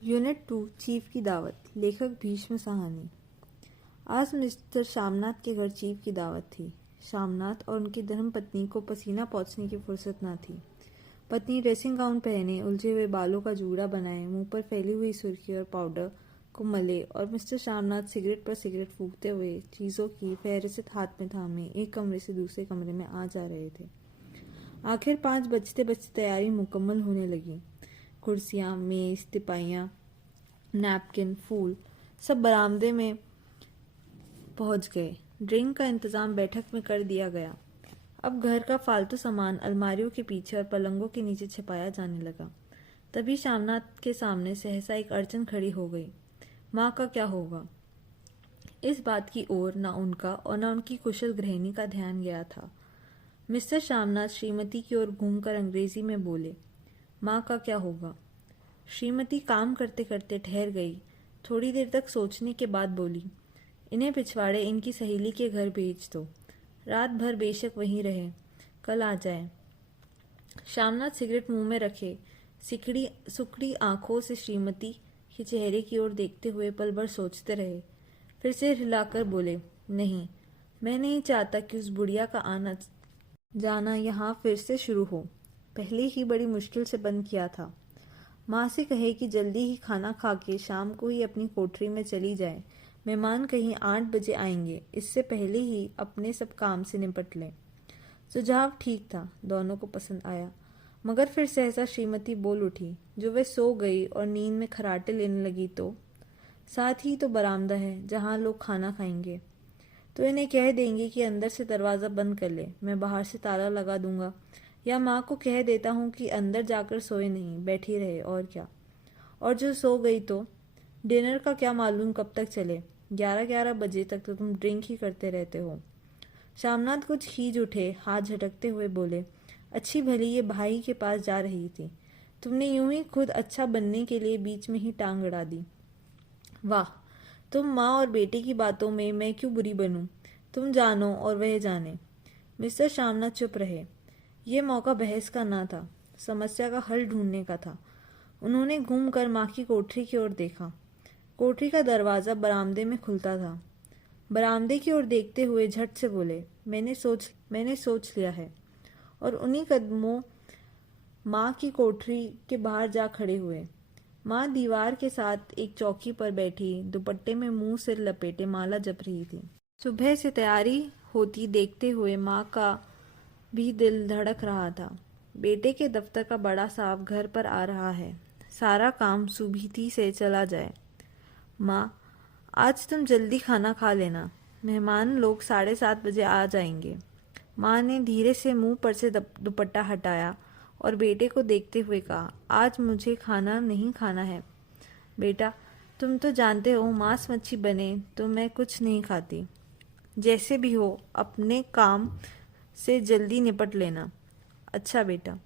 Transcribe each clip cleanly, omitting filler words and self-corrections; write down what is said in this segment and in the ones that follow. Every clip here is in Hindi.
यूनिट 2 चीफ की दावत। लेखक भीष्म साहनी। आज मिस्टर श्यामनाथ के घर चीफ की दावत थी। श्यामनाथ और उनकी धर्मपत्नी को पसीना पोंछने की फुर्सत न थी। पत्नी ड्रेसिंग गाउन पहने, उलझे हुए बालों का जूड़ा बनाए, मुंह पर फैली हुई सुर्खी और पाउडर को मले और मिस्टर श्यामनाथ सिगरेट पर सिगरेट फूंकते हुए चीज़ों की फेहरिस्त हाथ में थामे एक कमरे से दूसरे कमरे में आ जा रहे थे। आखिर 5 बजते बजते तैयारी मुकम्मल होने लगी। कुर्सियाँ, मेज, तिपाइयाँ, नैपकिन, फूल सब बरामदे में पहुंच गए। ड्रिंक का इंतजाम बैठक में कर दिया गया। अब घर का फालतू सामान अलमारियों के पीछे और पलंगों के नीचे छिपाया जाने लगा। तभी श्यामनाथ के सामने सहसा एक अड़चन खड़ी हो गई। माँ का क्या होगा? इस बात की ओर न उनका और न उनकी कुशल गृहिणी का ध्यान गया था। मिस्टर श्यामनाथ श्रीमती की ओर घूमकर अंग्रेजी में बोले, माँ का क्या होगा? श्रीमती काम करते करते ठहर गई। थोड़ी देर तक सोचने के बाद बोली, इन्हें पिछवाड़े इनकी सहेली के घर भेज दो। रात भर बेशक वहीं रहे, कल आ जाए। श्यामनाथ सिगरेट मुंह में रखे सुकड़ी आंखों से श्रीमती के चेहरे की ओर देखते हुए पल भर सोचते रहे। फिर सिर हिलाकर बोले, नहीं, मैं नहीं चाहता कि उस बुढ़िया का आना जाना यहाँ फिर से शुरू हो। पहले ही बड़ी मुश्किल से बंद किया था। माँ से कहे कि जल्दी ही खाना खा के शाम को ही अपनी कोठरी में चली जाए। मेहमान कहीं 8 बजे आएंगे, इससे पहले ही अपने सब काम से निपट लें। सुझाव ठीक था, दोनों को पसंद आया। मगर फिर सहसा श्रीमती बोल उठी, जो वे सो गई और नींद में खराटे लेने लगी तो साथ ही तो बरामदा है जहाँ लोग खाना खाएंगे। तो इन्हें कह देंगे कि अंदर से दरवाज़ा बंद कर ले, मैं बाहर से ताला लगा दूंगा। या माँ को कह देता हूँ कि अंदर जाकर सोए नहीं, बैठी रहे, और क्या। और जो सो गई तो डिनर का क्या मालूम कब तक चले। 11-11 बजे तक तो तुम ड्रिंक ही करते रहते हो। श्यामनाथ कुछ खींच उठे, हाथ झटकते हुए बोले, अच्छी भली ये भाई के पास जा रही थी, तुमने यूं ही खुद अच्छा बनने के लिए बीच में ही टांग अड़ा दी। वाह, तुम माँ और बेटे की बातों में मैं क्यों बुरी बनूं? तुम जानो और वह जाने। मिस्टर श्यामनाथ चुप रहे। ये मौका बहस का ना था, समस्या का हल ढूंढने का था। उन्होंने घूमकर माँ की कोठरी की ओर देखा। कोठरी का दरवाज़ा बरामदे में खुलता था। बरामदे की ओर देखते हुए झट से बोले, मैंने सोच लिया है। और उन्हीं कदमों माँ की कोठरी के बाहर जा खड़े हुए। माँ दीवार के साथ एक चौकी पर बैठी दुपट्टे में मुंह सिर लपेटे माला जप रही थी। सुबह से तैयारी होती देखते हुए माँ का भी दिल धड़क रहा था। बेटे के दफ्तर का बड़ा साहब घर पर आ रहा है, सारा काम सुबीती से चला जाए। माँ, आज तुम जल्दी खाना खा लेना, मेहमान लोग 7:30 बजे आ जाएंगे। माँ ने धीरे से मुंह पर से दुपट्टा हटाया और बेटे को देखते हुए कहा, आज मुझे खाना नहीं खाना है। बेटा, तुम तो जानते हो मांस मच्छी बने तो मैं कुछ नहीं खाती। जैसे भी हो अपने काम से जल्दी निपट लेना। अच्छा बेटा।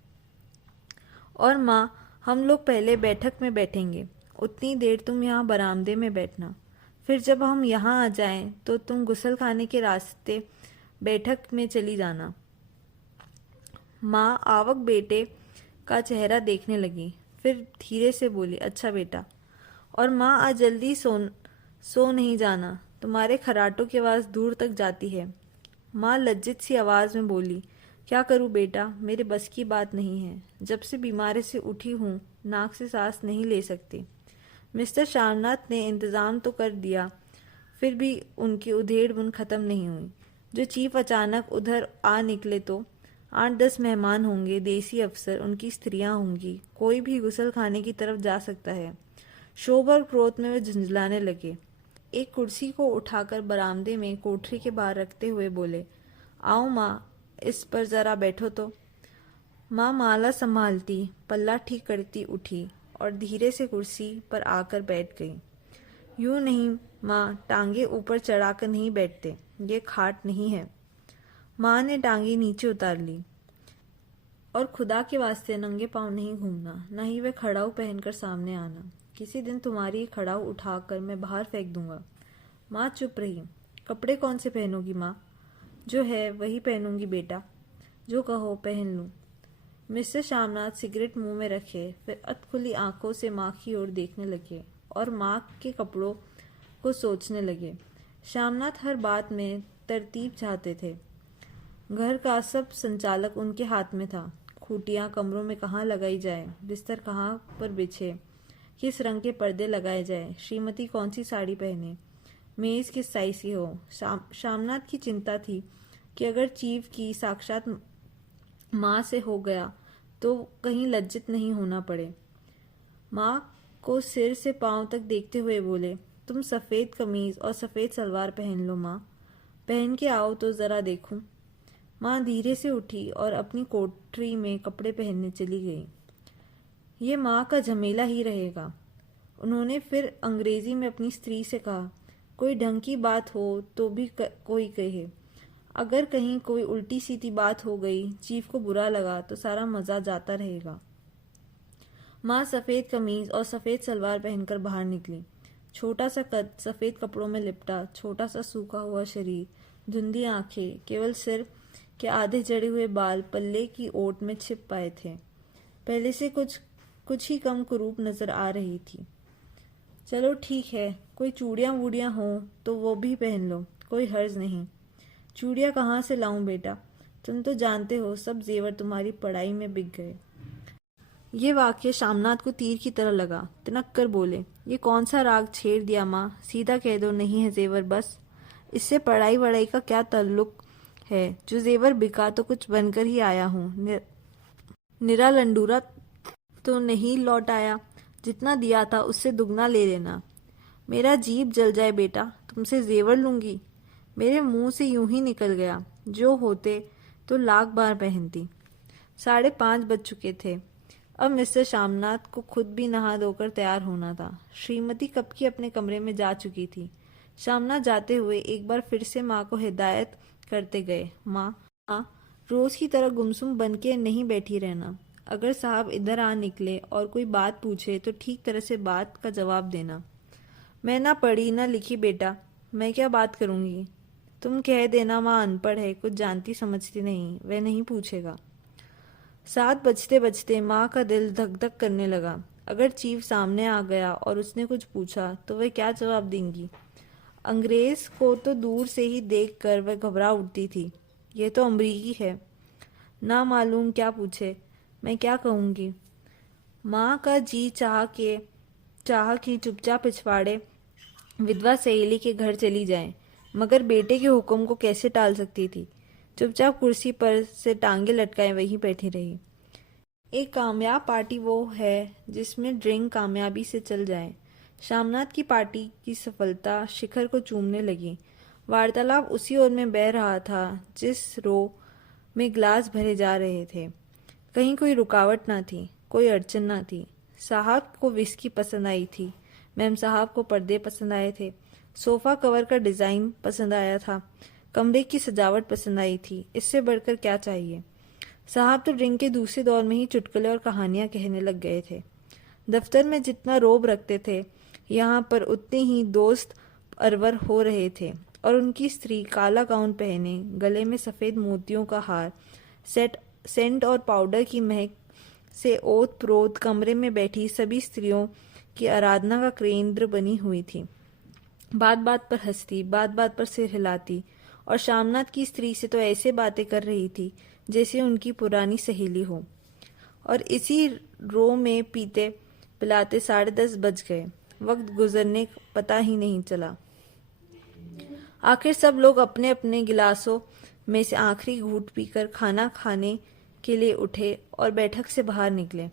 और माँ, हम लोग पहले बैठक में बैठेंगे, उतनी देर तुम यहाँ बरामदे में बैठना। फिर जब हम यहाँ आ जाएं तो तुम गुसल खाने के रास्ते बैठक में चली जाना। माँ आवक बेटे का चेहरा देखने लगी, फिर धीरे से बोली, अच्छा बेटा। और माँ, आज जल्दी सो नहीं जाना, तुम्हारे खराटों की आवाज़ दूर तक जाती है। माँ लज्जित सी आवाज़ में बोली, क्या करूँ बेटा, मेरे बस की बात नहीं है। जब से बीमारी से उठी हूँ, नाक से सांस नहीं ले सकती। मिस्टर श्यामनाथ ने इंतज़ाम तो कर दिया, फिर भी उनकी उधेड़-बुन ख़त्म नहीं हुई। जो चीफ अचानक उधर आ निकले तो 8-10 मेहमान होंगे, देसी अफसर, उनकी स्त्रियां होंगी, कोई भी गुसल खाने की तरफ जा सकता है। शोभ और क्रोध में वे झुंझलाने लगे। एक कुर्सी को उठाकर बरामदे में कोठरी के बाहर रखते हुए बोले, आओ माँ, इस पर जरा बैठो तो। माँ माला संभालती, पल्ला ठीक करती उठी और धीरे से कुर्सी पर आकर बैठ गई। यूं नहीं माँ, टांगे ऊपर चढ़ाकर नहीं बैठते, ये खाट नहीं है। माँ ने टांगे नीचे उतार ली। और खुदा के वास्ते नंगे पांव नहीं घूमना, न ही वे खड़ाऊ पहनकर सामने आना। किसी दिन तुम्हारी खड़ाऊ उठाकर मैं बाहर फेंक दूंगा। माँ चुप रही। कपड़े कौन से पहनोगी माँ? जो है वही पहनूंगी बेटा, जो कहो पहन लूं। मिस्टर श्यामनाथ सिगरेट मुंह में रखे फिर अधखुली आंखों से माँ की ओर देखने लगे और माँ के कपड़ों को सोचने लगे। श्यामनाथ हर बात में तरतीब चाहते थे। घर का सब संचालक उनके हाथ में था। खूटियाँ कमरों में कहाँ लगाई जाए, बिस्तर कहाँ पर बिछे, किस रंग के पर्दे लगाए जाए, श्रीमती कौन सी साड़ी पहने, मेज किस साइज की हो। श्यामनाथ की चिंता थी कि अगर चीफ की साक्षात माँ से हो गया तो कहीं लज्जित नहीं होना पड़े। माँ को सिर से पांव तक देखते हुए बोले, तुम सफ़ेद कमीज और सफ़ेद सलवार पहन लो माँ, पहन के आओ तो ज़रा देखूं। माँ धीरे से उठी और अपनी कोठरी में कपड़े पहनने चली गई। ये माँ का झमेला ही रहेगा। उन्होंने फिर अंग्रेजी में अपनी स्त्री से कहा, कोई ढंग की बात हो तो भी कोई कहे, अगर कहीं कोई उल्टी सीधी बात हो गई, चीफ को बुरा लगा तो सारा मज़ा जाता रहेगा। माँ सफ़ेद कमीज और सफ़ेद सलवार पहनकर बाहर निकली। छोटा सा कद, सफ़ेद कपड़ों में लिपटा, छोटा सा सूखा हुआ शरीर, धुंधी आंखें, केवल सिर के आधे जड़े हुए बाल पल्ले की ओट में छिप पाए थे। पहले से कुछ ही कम कुरूप नजर आ रही थी। चलो ठीक है, कोई चूड़ियाँ वूड़ियाँ हों तो वो भी पहन लो, कोई हर्ज नहीं। चूड़ियाँ कहाँ से लाऊं बेटा, तुम तो जानते हो सब जेवर तुम्हारी पढ़ाई में बिक गए। ये वाक्य श्यामनाथ को तीर की तरह लगा। तिनक कर बोले, ये कौन सा राग छेड़ दिया माँ, सीधा कह दो नहीं है जेवर बस। इससे पढ़ाई वढ़ाई का क्या ताल्लुक है, जो जेवर बिका तो कुछ बनकर ही आया हूँ, निरा लंडूरा तो नहीं लौट आया। जितना दिया था उससे दुगना ले लेना। मेरा जीभ जल जाए बेटा, तुमसे जेवर लूंगी। मेरे मुंह से यूं ही निकल गया, जो होते तो लाख बार पहनती। 5:30 बज चुके थे। अब मिस्टर श्यामनाथ को खुद भी नहा धोकर तैयार होना था। श्रीमती कब की अपने कमरे में जा चुकी थी। श्यामनाथ जाते हुए एक बार फिर से माँ को हिदायत करते गए, माँ रोज की तरह गुमसुम बन के नहीं बैठी रहना। अगर साहब इधर आ निकले और कोई बात पूछे तो ठीक तरह से बात का जवाब देना। मैं ना पढ़ी ना लिखी बेटा, मैं क्या बात करूंगी। तुम कह देना माँ अनपढ़ है, कुछ जानती समझती नहीं, वह नहीं पूछेगा। 7 बजते बजते माँ का दिल धक धक करने लगा। अगर चीफ सामने आ गया और उसने कुछ पूछा तो वह क्या जवाब देंगी। अंग्रेज को तो दूर से ही देखकर वह घबरा उठती थी। यह तो अमरीकी है, ना मालूम क्या पूछे, मैं क्या कहूँगी। माँ का जी चाह कि चुपचाप पिछवाड़े विधवा सहेली के घर चली जाए, मगर बेटे के हुक्म को कैसे टाल सकती थी। चुपचाप कुर्सी पर से टांगे लटकाए वहीं बैठी रही। एक कामयाब पार्टी वो है जिसमें ड्रिंक कामयाबी से चल जाए। श्यामनाथ की पार्टी की सफलता शिखर को चूमने लगी। वार्तालाप उसी ओर में बह रहा था जिस रो में गिलास भरे जा रहे थे। कहीं कोई रुकावट ना थी, कोई अड़चन ना थी। साहब को विस्की पसंद आई थी, मैम साहब को पर्दे पसंद आए थे, सोफा कवर का डिजाइन पसंद आया था, कमरे की सजावट पसंद आई थी। इससे बढ़कर क्या चाहिए। साहब तो ड्रिंक के दूसरे दौर में ही चुटकुले और कहानियां कहने लग गए थे। दफ्तर में जितना रोब रखते थे, यहाँ पर उतने ही दोस्त अरवर हो रहे थे। और उनकी स्त्री काला गाउन पहने, गले में सफ़ेद मोतियों का हार, सेंट और पाउडर की महक से ओत प्रोत कमरे में बैठी सभी स्त्रियों की आराधना का केंद्र बनी हुई थी। बात बात पर हंसती, बात बात पर सिर हिलाती, और श्यामनाथ की स्त्री से तो ऐसे बातें कर रही थी जैसे उनकी पुरानी सहेली हो। और इसी रो में पीते पिलाते 10:30 बज गए। वक्त गुजरने पता ही नहीं चला। आखिर सब लोग अपने अपने गिलासों में से आखिरी घूंट पीकर खाना खाने के लिए उठे और बैठक से बाहर निकले।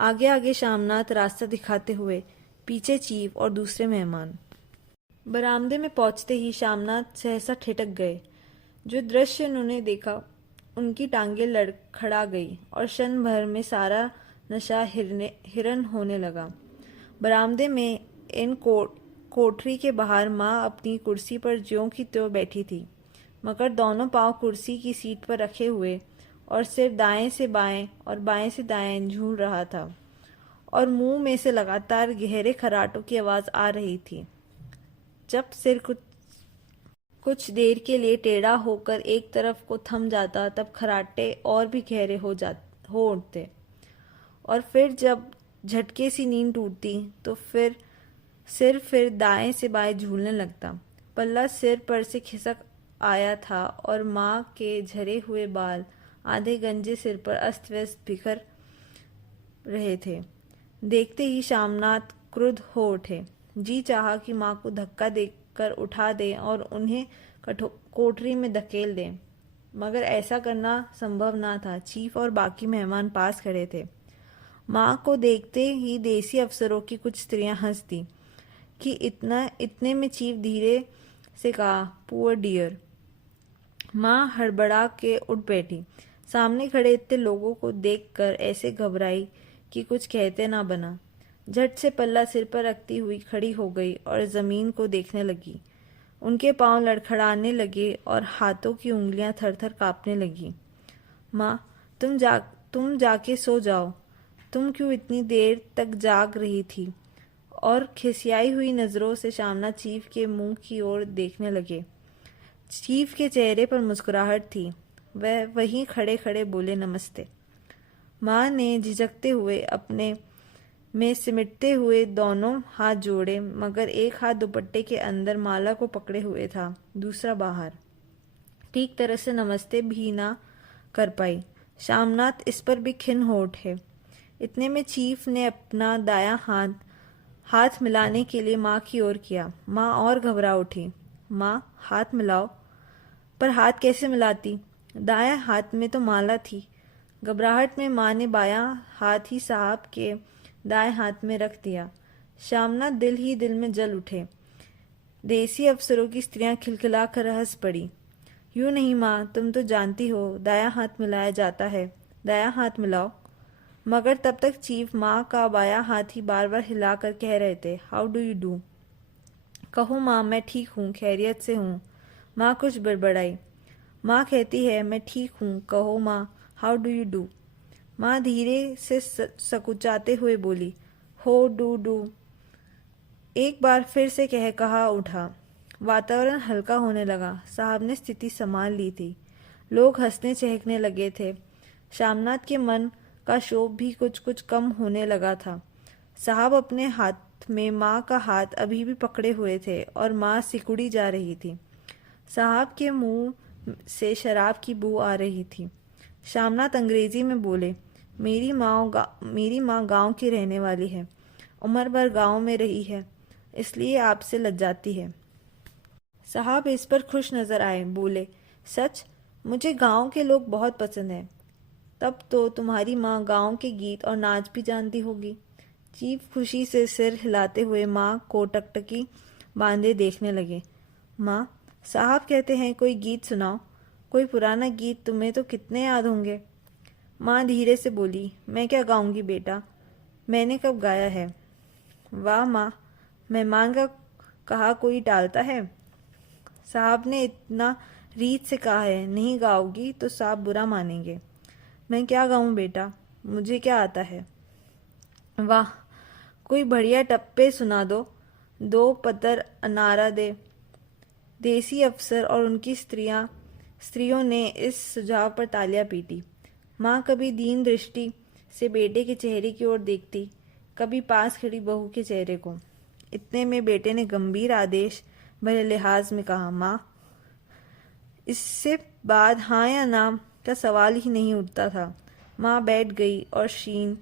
आगे आगे श्यामनाथ रास्ता दिखाते हुए, पीछे चीफ और दूसरे मेहमान। बरामदे में पहुंचते ही श्यामनाथ सहसा ठिठक गए। जो दृश्य उन्होंने देखा, उनकी टांगें लड़खड़ा गई और क्षण भर में सारा नशा हिरन होने लगा। बरामदे में इन कोठरी के बाहर माँ अपनी कुर्सी पर ज्यों की त्यों बैठी थी, मगर दोनों पांव कुर्सी की सीट पर रखे हुए और सिर दाएं से बाएं और बाएं से दाएं झूल रहा था, और मुंह में से लगातार गहरे खराटों की आवाज आ रही थी। जब सिर कुछ देर के लिए टेढ़ा होकर एक तरफ को थम जाता, तब खराटे और भी गहरे हो हो उठते, और फिर जब झटके सी नींद टूटती तो फिर दाएं से बाएं झूलने लगता। पल्ला सिर पर से खिसक आया था और माँ के झरे हुए बाल आधे गंजे सिर पर अस्त व्यस्त बिखर रहे थे। देखते ही शामनाथ क्रुद्ध हो उठे। जी चाहा कि माँ को धक्का देकर उठा दें और उन्हें कोठरी में धकेल दें, मगर ऐसा करना संभव ना था। चीफ और बाकी मेहमान पास खड़े थे। माँ को देखते ही देसी अफसरों की कुछ स्त्रियां हंस दी कि इतने में चीफ धीरे से कहा, पुअर डियर। माँ हड़बड़ा के उठ बैठी। सामने खड़े इतने लोगों को देखकर ऐसे घबराई कि कुछ कहते ना बना। झट से पल्ला सिर पर रखती हुई खड़ी हो गई और जमीन को देखने लगी। उनके पांव लड़खड़ाने लगे और हाथों की उंगलियां थर-थर कांपने लगी। माँ, तुम जाके सो जाओ। तुम क्यों इतनी देर तक जाग रही थी? और खिसियाई हुई नजरों से शामना चीफ के मुंह की ओर देखने लगे। चीफ के चेहरे पर मुस्कुराहट थी। वह वहीं खड़े खड़े बोले, नमस्ते। माँ ने झिझकते हुए अपने में सिमटते हुए दोनों हाथ जोड़े, मगर एक हाथ दुपट्टे के अंदर माला को पकड़े हुए था, दूसरा बाहर। ठीक तरह से नमस्ते भी ना कर पाई। शामनाथ इस पर भी खिन्न हो उठे। इतने में चीफ ने अपना दायां हाथ मिलाने के लिए माँ की ओर किया। माँ और घबरा उठी। माँ, हाथ मिलाओ। पर हाथ कैसे मिलाती? दायां हाथ में तो माला थी। घबराहट में माँ ने बायां हाथ ही साहब के दाएं हाथ में रख दिया। शामना दिल ही दिल में जल उठे। देसी अफसरों की स्त्रियां खिलखिला कर हंस पड़ी। यूं नहीं माँ, तुम तो जानती हो दायां हाथ मिलाया जाता है, दायां हाथ मिलाओ। मगर तब तक चीफ माँ का बायां हाथ ही बार बार हिलाकर कह रहे थे, हाउ डू यू डू। कहो माँ, मैं ठीक हूँ, खैरियत से हूँ। माँ कुछ बड़बड़ाई। माँ कहती है, मैं ठीक हूँ, कहो माँ, हाउ डू यू डू। माँ धीरे से सकुचाते हुए बोली, हो डू डू। एक बार फिर से कहा उठा। वातावरण हल्का होने लगा। साहब ने स्थिति संभाल ली थी। लोग हंसने चहकने लगे थे। शामनाथ के मन का शोभ भी कुछ कुछ कम होने लगा था। साहब अपने हाथ में माँ का हाथ अभी भी पकड़े हुए थे और माँ सिकुड़ी जा रही थी। साहब के मुंह से शराब की बू आ रही थी। शामनाथ अंग्रेजी में बोले, मेरी माँ गांव की रहने वाली है, उम्र भर गांव में रही है, इसलिए आपसे लज्जाती है। साहब इस पर खुश नजर आए। बोले, सच? मुझे गांव के लोग बहुत पसंद हैं। तब तो तुम्हारी माँ गांव के गीत और नाच भी जानती होगी। चीफ खुशी से सिर हिलाते हुए माँ को टकटकी बांधे देखने लगे। माँ, साहब कहते हैं कोई गीत सुनाओ, कोई पुराना गीत, तुम्हें तो कितने याद होंगे। माँ धीरे से बोली, मैं क्या गाऊंगी बेटा, मैंने कब गाया है। वाह माँ, मेहमान का कहा कोई टालता है। साहब ने इतना रीत से कहा है, नहीं गाओगी तो साहब बुरा मानेंगे। मैं क्या गाऊं बेटा, मुझे क्या आता है। वाह, कोई बढ़िया टप्पे सुना दो, दो पतर अनारा दे। देसी अफसर और उनकी स्त्रियों ने इस सुझाव पर तालियां पीटी। माँ कभी दीन दृष्टि से बेटे के चेहरे की ओर देखती, कभी पास खड़ी बहू के चेहरे को। इतने में बेटे ने गंभीर आदेश भरे लिहाज में कहा, माँ। इससे बाद हाँ या ना का सवाल ही नहीं उठता था। माँ बैठ गई और क्षीण,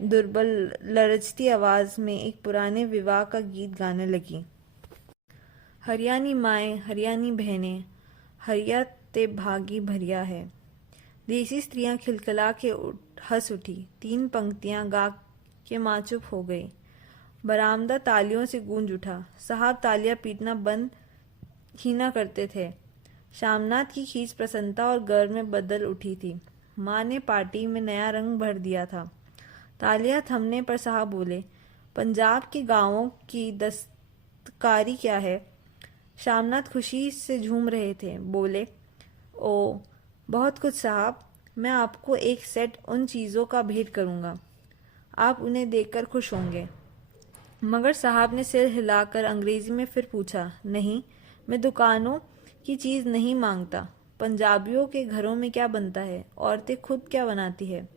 दुर्बल, लरजती आवाज में एक पुराने विवाह का गीत गाने लगी। हरियाणी माएँ, हरियाणी बहनें, हरिया ते भागी भरिया है। देसी स्त्रियां खिलखिला के हंस उठी। 3 पंक्तियां गा के माँ चुप हो गई। बरामदा तालियों से गूंज उठा। साहब तालियां पीटना बंद ही न करते थे। शामनाथ की खींच प्रसन्नता और गर्व में बदल उठी थी। माँ ने पार्टी में नया रंग भर दिया था। तालियां थमने पर साहब बोले, पंजाब के गांवों की दस्तकारी क्या है। शामनाथ खुशी से झूम रहे थे। बोले, ओ बहुत कुछ साहब, मैं आपको एक सेट उन चीज़ों का भेंट करूंगा, आप उन्हें देखकर खुश होंगे। मगर साहब ने सिर हिलाकर अंग्रेजी में फिर पूछा, नहीं, मैं दुकानों की चीज़ नहीं मांगता, पंजाबियों के घरों में क्या बनता है? औरतें खुद क्या बनाती है?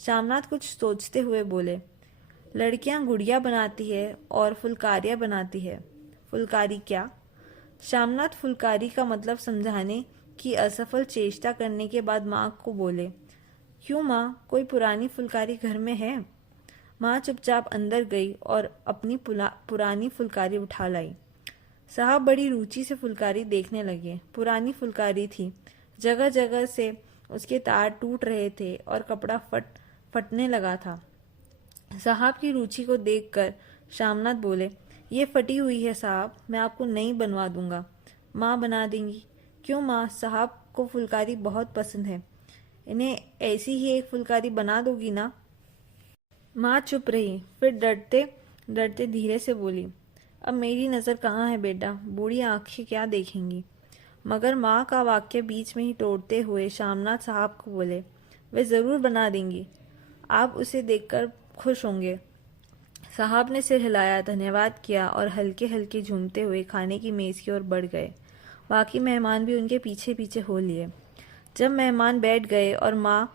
श्यामनाथ कुछ सोचते हुए बोले, लड़कियां गुड़िया बनाती है और फुलकारियां बनाती है। फुलकारी क्या? श्यामनाथ फुलकारी का मतलब समझाने की असफल चेष्टा करने के बाद माँ को बोले, क्यों माँ, कोई पुरानी फुलकारी घर में है? माँ चुपचाप अंदर गई और अपनी पुरानी फुलकारी उठा लाई। साहब बड़ी रुचि से फुलकारी देखने लगे। पुरानी फुलकारी थी, जगह जगह से उसके तार टूट रहे थे और कपड़ा फटने लगा था। साहब की रुचि को देखकर श्यामनाथ बोले, ये फटी हुई है साहब, मैं आपको नई बनवा दूंगा। माँ बना देंगी? क्यों माँ, साहब को फुलकारी बहुत पसंद है, इन्हें ऐसी ही एक फुलकारी बना दोगी ना? माँ चुप रही, फिर डरते डरते धीरे से बोली, अब मेरी नज़र कहाँ है बेटा, बूढ़ी आंखें क्या देखेंगी? मगर माँ का वाक्य बीच में ही तोड़ते हुए श्यामनाथ साहब को बोले, वे ज़रूर बना देंगी, आप उसे देखकर खुश होंगे। साहब ने सिर हिलाया, धन्यवाद किया और हल्के हल्के झूमते हुए खाने की मेज़ की ओर बढ़ गए। बाकी मेहमान भी उनके पीछे पीछे हो लिए। जब मेहमान बैठ गए और माँ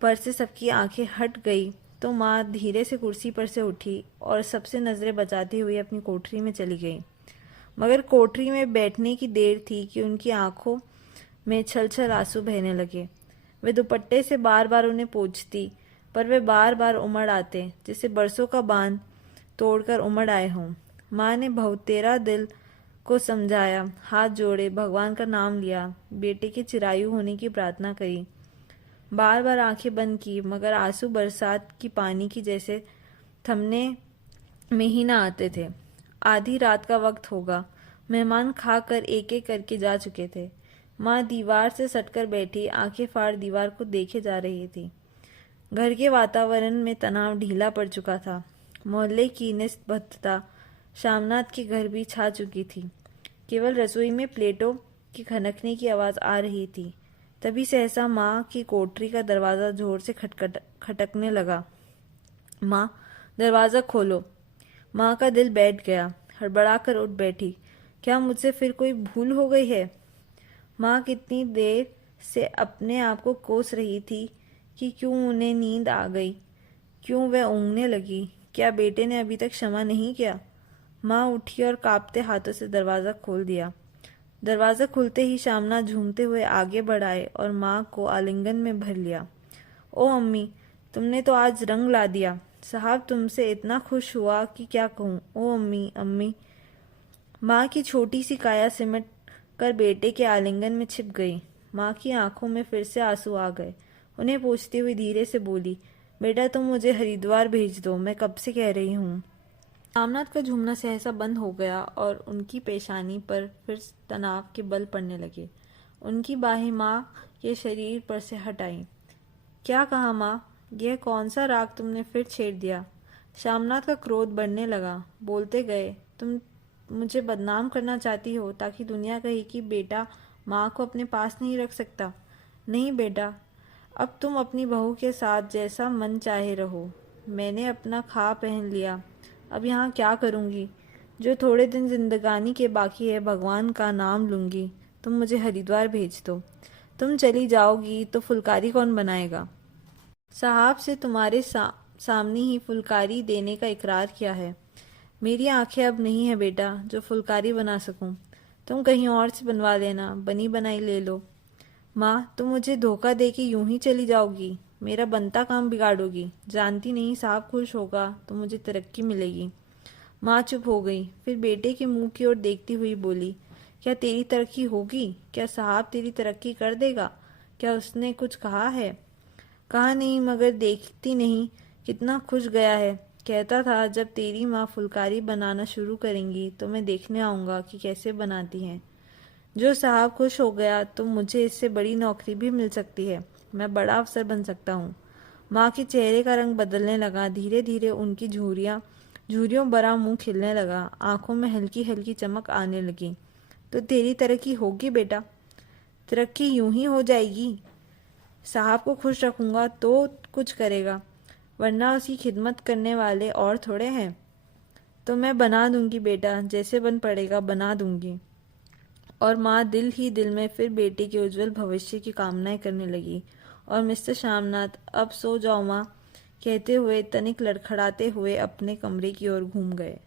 पर से सबकी आंखें हट गई तो माँ धीरे से कुर्सी पर से उठी और सबसे नज़रें बचाती हुई अपनी कोठरी में चली गई। मगर कोठरी में बैठने की देर थी कि उनकी आंखों में छल छल आंसू बहने लगे। वे दुपट्टे से बार बार उन्हें पोंछती, पर वे बार बार उमड़ आते, जैसे बरसों का बांध तोड़कर उमड़ आए हों। माँ ने बहुतेरा दिल को समझाया, हाथ जोड़े, भगवान का नाम लिया, बेटे के चिरायु होने की प्रार्थना करी, बार बार आंखें बंद की, मगर आंसू बरसात की पानी की जैसे थमने में ही ना आते थे। आधी रात का वक्त होगा। मेहमान खाकर एक एक करके जा चुके थे। माँ दीवार से सटकर बैठी आंखें फाड़ दीवार को देखे जा रही थी। घर के वातावरण में तनाव ढीला पड़ चुका था। मोहल्ले की निस्तब्धता श्यामनाथ के घर भी छा चुकी थी। केवल रसोई में प्लेटों की खनकने की आवाज़ आ रही थी। तभी सहसा माँ की कोठरी का दरवाज़ा जोर से खटकने लगा। माँ, दरवाज़ा खोलो। माँ का दिल बैठ गया, हड़बड़ाकर उठ बैठी। क्या मुझसे फिर कोई भूल हो गई है? माँ कितनी देर से अपने आप को कोस रही थी कि क्यों उन्हें नींद आ गई, क्यों वह ऊँघने लगी। क्या बेटे ने अभी तक क्षमा नहीं किया? माँ उठी और कांपते हाथों से दरवाज़ा खोल दिया। दरवाज़ा खुलते ही श्यामनाथ झूमते हुए आगे बढ़ आए और माँ को आलिंगन में भर लिया। ओ अम्मी, तुमने तो आज रंग ला दिया। साहब तुमसे इतना खुश हुआ कि क्या कहूँ। ओ अम्मी, अम्मी। माँ की छोटी सी काया सिमट कर बेटे के आलिंगन में छिप गई। माँ की आंखों में फिर से आंसू आ गए। उन्हें पूछती हुई धीरे से बोली, बेटा तुम मुझे हरिद्वार भेज दो, मैं कब से कह रही हूँ। श्यामनाथ का झूमना सहसा बंद हो गया और उनकी पेशानी पर फिर तनाव के बल पड़ने लगे। उनकी बाहें माँ के शरीर पर से हट आईं। क्या कहा माँ? यह कौन सा राग तुमने फिर छेड़ दिया? श्यामनाथ का क्रोध बढ़ने लगा। बोलते गए, तुम मुझे बदनाम करना चाहती हो ताकि दुनिया कहे कि बेटा माँ को अपने पास नहीं रख सकता। नहीं बेटा, अब तुम अपनी बहू के साथ जैसा मन चाहे रहो। मैंने अपना खा पहन लिया, अब यहाँ क्या करूँगी? जो थोड़े दिन जिंदगानी के बाकी है भगवान का नाम लूँगी। तुम मुझे हरिद्वार भेज दो। तुम चली जाओगी तो फुलकारी कौन बनाएगा? साहब से तुम्हारे सामने ही फुलकारी देने का इकरार किया है। मेरी आंखें अब नहीं है बेटा जो फुलकारी बना सकूं। तुम कहीं और से बनवा लेना, बनी बनाई ले लो। माँ, तुम मुझे धोखा दे के यूं ही चली जाओगी, मेरा बनता काम बिगाड़ोगी। जानती नहीं साहब खुश होगा तो मुझे तरक्की मिलेगी। माँ चुप हो गई, फिर बेटे के मुंह की ओर देखती हुई बोली, क्या तेरी तरक्की होगी? क्या साहब तेरी तरक्की कर देगा? क्या उसने कुछ कहा है? कहा नहीं, मगर देखती नहीं कितना खुश गया है। कहता था जब तेरी माँ फुलकारी बनाना शुरू करेंगी तो मैं देखने आऊँगा कि कैसे बनाती हैं। जो साहब खुश हो गया तो मुझे इससे बड़ी नौकरी भी मिल सकती है, मैं बड़ा अफसर बन सकता हूँ। माँ के चेहरे का रंग बदलने लगा। धीरे धीरे उनकी झुर्रियों भरा मुंह खिलने लगा, आंखों में हल्की हल्की चमक आने लगी। तो तेरी तरक्की होगी बेटा, तरक्की यूं ही हो जाएगी। साहब को खुश रखूंगा तो कुछ करेगा, वरना उसकी खिदमत करने वाले और थोड़े हैं। तो मैं बना दूंगी बेटा, जैसे बन पड़ेगा बना दूंगी। और माँ दिल ही दिल में फिर बेटी के उज्जवल भविष्य की कामनाएं करने लगी। और मिस्टर श्यामनाथ अब सो जाओ माँ कहते हुए तनिक लड़खड़ाते हुए अपने कमरे की ओर घूम गए।